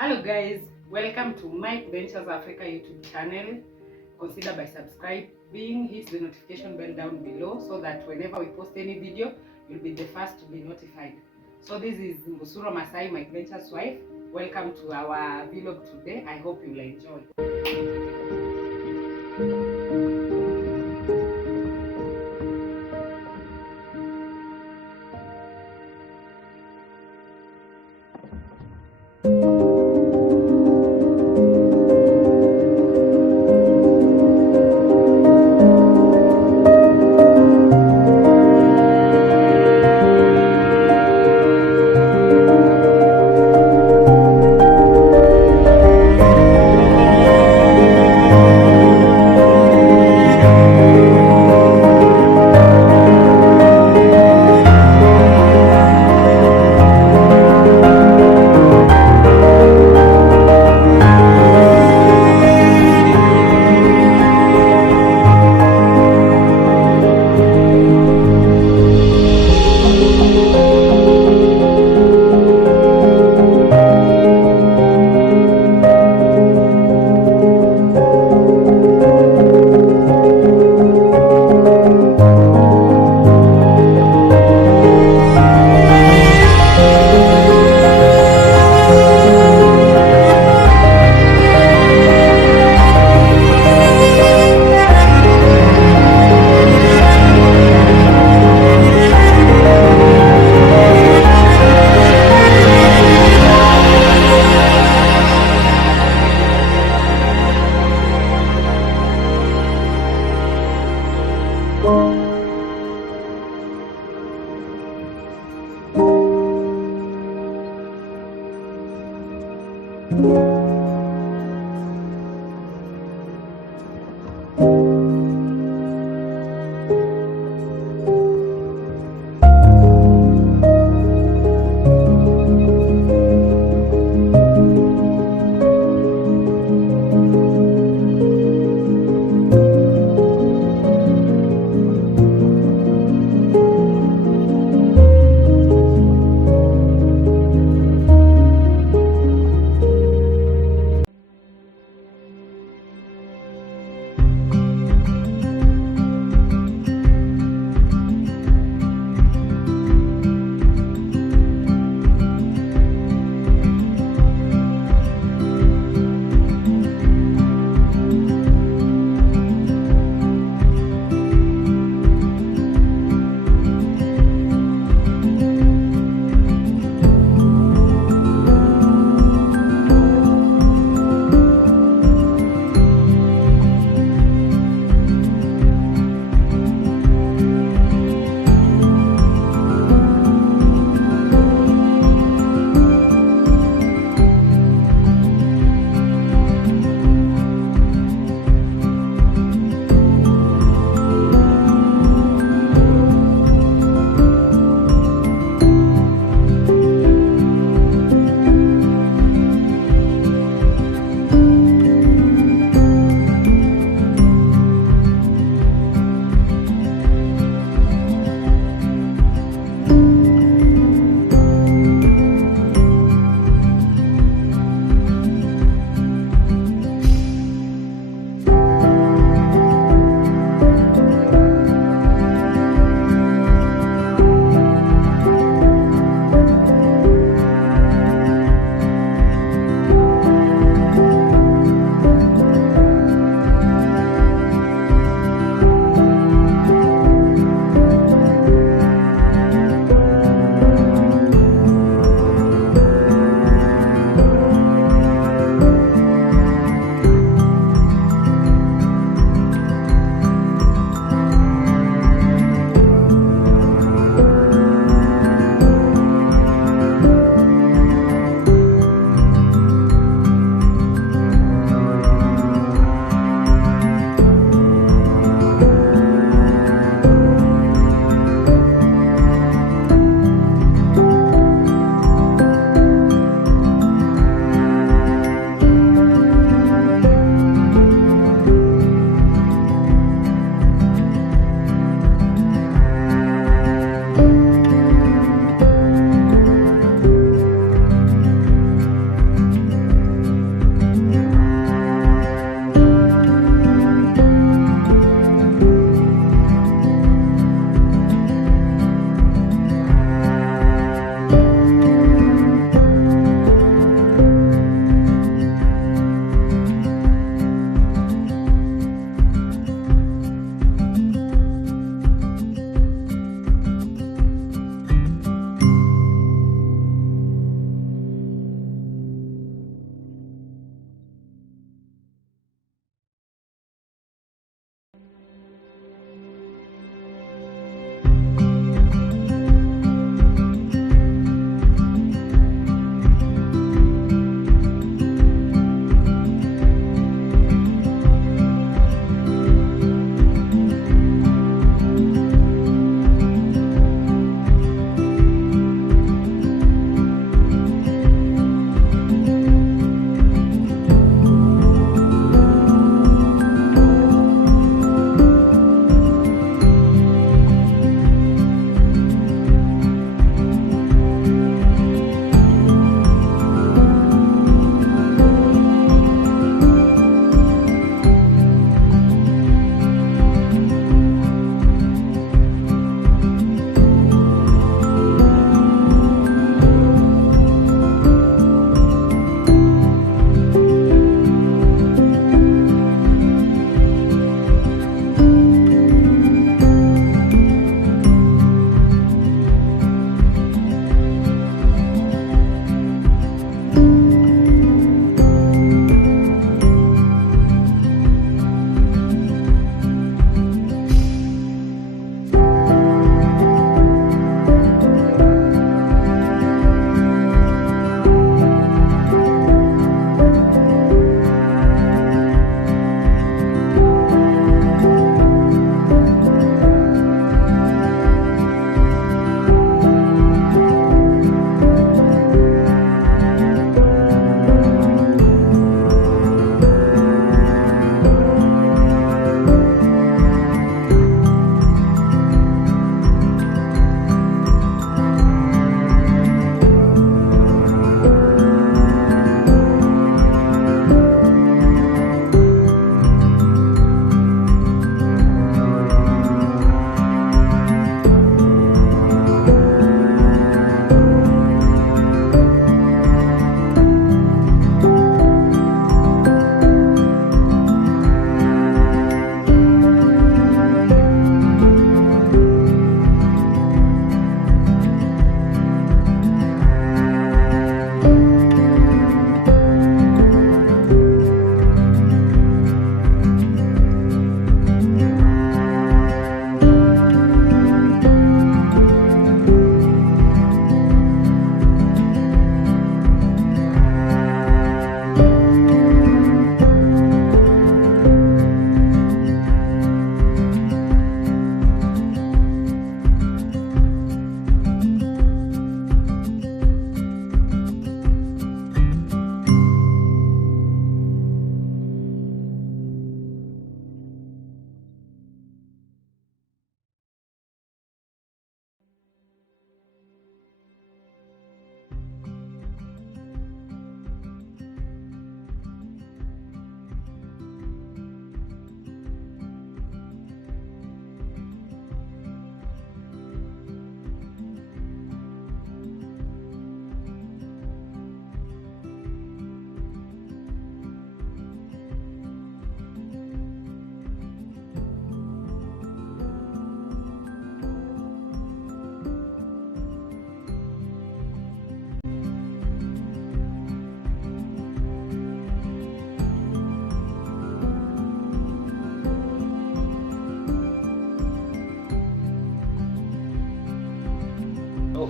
Hello guys, welcome to my Ventures Africa YouTube channel. Consider by subscribing, hit the notification bell down below so that whenever we post any video, you'll be the first to be notified. So this is Musuro Masai, my Ventures wife. Welcome to our vlog today. I hope you'll enjoy.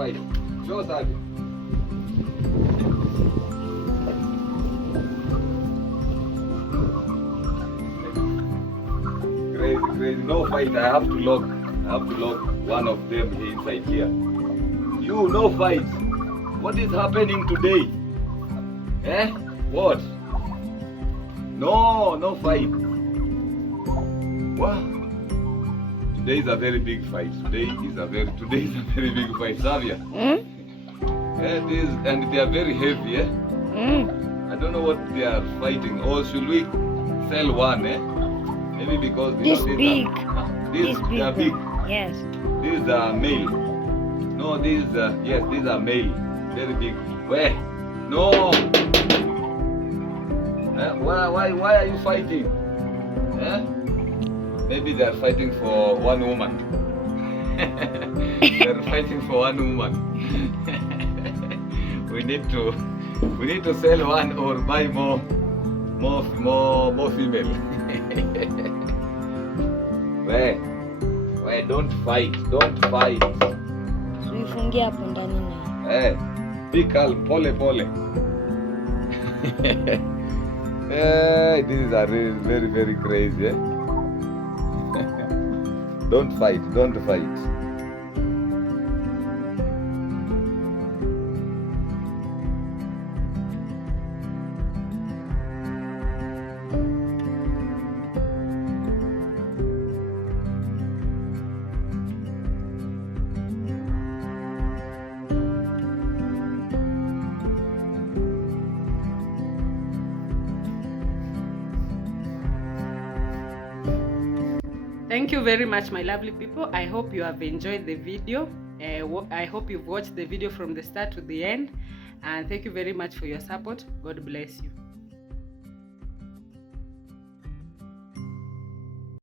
fight. Show Savia. Crazy. No fight. I have to lock one of them inside here. You, no fight. What is happening today? Eh? What? No fight. What? Today is a very big fight. Today is a very big fight, Savia. And they are very heavy, eh? I don't know what they are fighting. Or should we sell one, eh? Maybe because They are big. Yes. These are male. No, these are male. Very big. Where? No. Why are you fighting? Eh? Maybe they are fighting for one woman. They are fighting for one woman. We need to sell one or buy more female. Where? Don't fight. Tuifungie hapo ndani na. Be calm, pole. These are really very crazy, eh? Don't fight. Thank you very much, my lovely people. I hope you have enjoyed the video. I hope you've watched the video from the start to the end. And thank you very much for your support. God bless you.